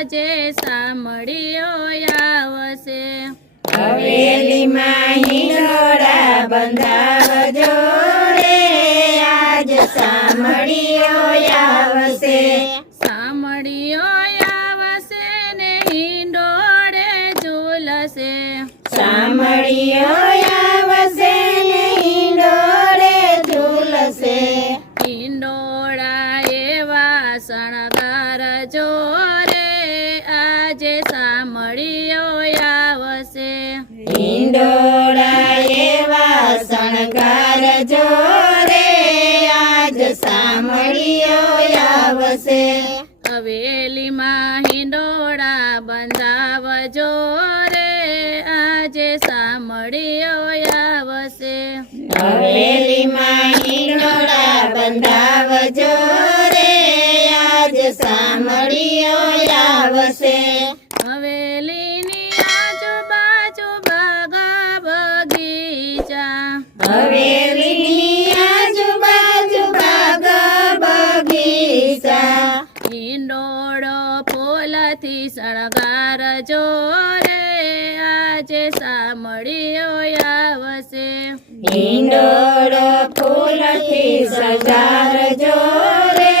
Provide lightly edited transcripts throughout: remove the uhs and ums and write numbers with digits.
આજે સાંભળીઓ આવશે હવેલીમાં હિંડોળા બંધાવજો રે આજ સાંભળીઓ આવશે સાંભળીઓ આવશે ને હિંડોળે ઝૂલશે સાંભળીઓ આવશે ને હિંડોળે ઝૂલશે હિંડોળા એવા શણગારજો રે આજે સાંભળીઓ આવશે હિંડોળા એવા શણગારજો રે આજ સાંભળીઓ આવશે હવેલીમાં હિંડોળા બંધાવજો રે આજે સાંભળીઓ આવશે હવેલીમાં હિંડોળા બંધાવજો રે આજ સાંભળીઓ આવશે હવેલીની આજુબાજુ બાગા બગીચા હવેલીની આજુબાજુ બાગ બગીચા હિંડોળો ફૂલથી શણગારજો રે આજે સાંભળીઓ આવશે હિંડોળો ફૂલથી સજારજો રે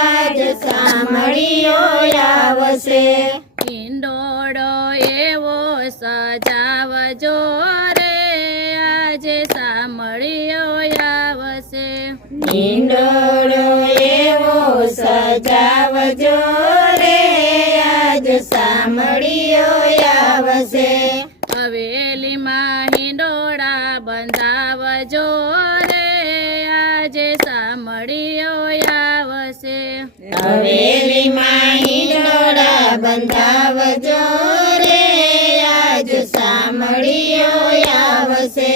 આજ સાંભળીઓ આવશે હિંડોળો એવો સજાવજો રે આજે સાંભળીઓ આવશે હિંડોળો એવો સજાવજો રે આજ સાંભળીઓ આવશે હવેલીમાં હિંડોળા બંધાવજો રે આજે સાંભળીઓ આવશે હવેલીમાં હિંડોળા બંધાવજો રે આજ સાંભળીઓ આવશે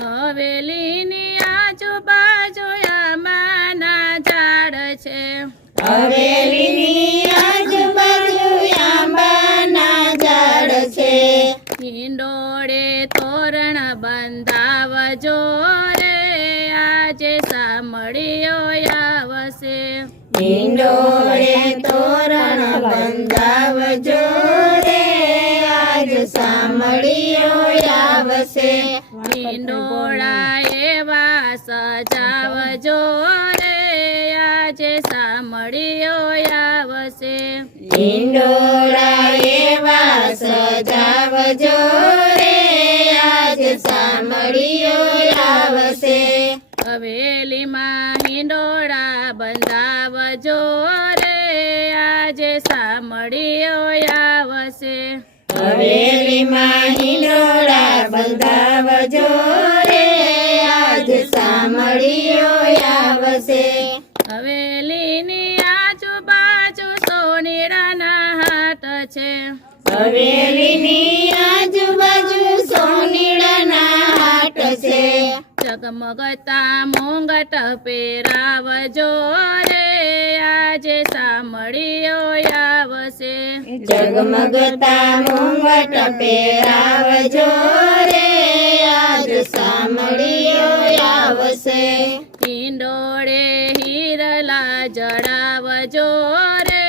હવેલીની આજુબાજુ આંબાના ઝાડ છે હવેલીની આજુબાજુ આંબાના ઝાડ છે હિંડોળે તોરણ બંધાવજો રે આજે સાંભળીઓ આવશે હિંડોળે તોરણ બંધાવજો રે આજ સાંભળીઓ આવશે હિંડોળા એવા સજાવજો રે આજે સાંભળીઓ આવશે હિંડોળા એવા સજાવજો રે આજ સાંભળીઓ આવશે હવેલીમાં હિંડોળા બંધાવજો રે આજે સાંભળીઓ આવશે હવેલીમાં હિંડોળા બંધાવજો રે આજ સાંભળીઓ આવશે હવેલીની આજુબાજુ સોનેરાના હાટ છે હવેલીની આજુબાજુ સોનીડાના હાટ છે જગમગતા મોંઘટ પહેરાવજો રે આજે સાંભળીઓ આવશે જગમગતા મુંગટ પહેરાવજો રે આજ સાંભળીઓ આવશે હિંડોળે હીરલા જડાવજો રે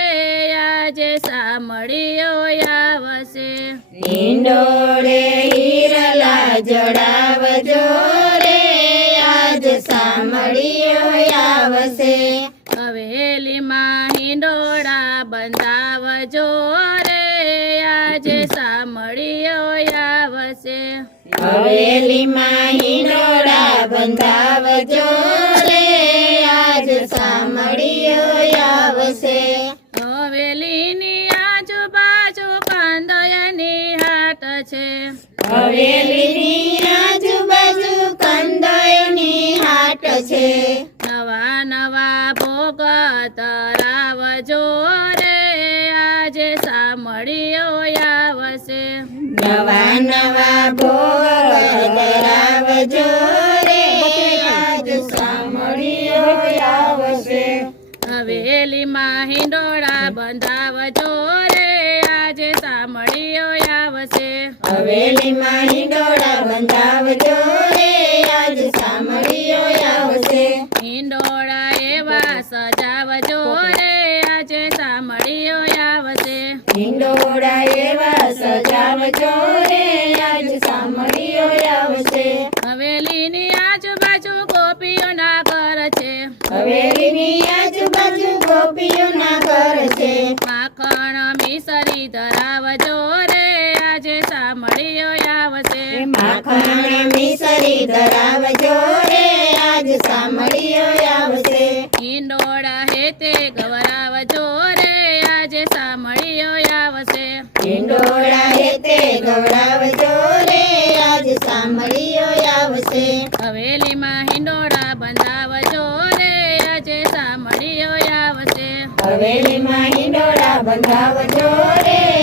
આજે સાંભળીઓ આવશે હિંડોળે હીરલા જડાવજો રે આજ સાંભળીઓ આવશે હવેલીમાં હિંડોળા બંધાવજો રે આજે સાંભળીઓ આવશે હવેલીમાં હિંડોળા બંધાવજો રે આજ સાંભળીઓ આવશે હવેલીની આજુબાજુ કાંદયની હાટ છે હવેલીની આજુબાજુ કંદોયની હાટ છે નવા નવા ભોગ તરાવજો રે આજે સાંભળીઓ આવશે નવા નવા ભોગ ધરાવજો રે આજ સાંભળીઓ આવશે હવેલીમાં હિંડોળા બંધાવજો રે આજે સાંભળીઓ આવશે હવેલીમાં હિંડોળા બંધાવજો રે આજ સાંભળીઓ આવશે હિંડોળા એવા સજાવજો રે આજે સાંભળીઓ સામળીઓ આવશે હિંડોળા એવા સજાવજો રે આજ સામળીઓ આવશે હવેલીની આજુબાજુ ગોપીઓના ઘર છે હવેલીની આજુબાજુ ગોપીઓના ઘર છે માખણ મિસરી ધરાવજો રે આજે સામળીઓ આવશે માખણ મિસરી ધરાવજો રે આજ સામળીઓ આવશે હિંડોળા હેતે ગવરાવજો રે આજે સામળીઓ આવશે હિંડોળા હેતે ગવડાવજો રે આજ સામળીઓ આવશે હવેલીમાં હિંડોળા બંધાવજો રે આજે સામળીઓ આવશે હવેલીમાં હિંડોળા બંધાવજો રે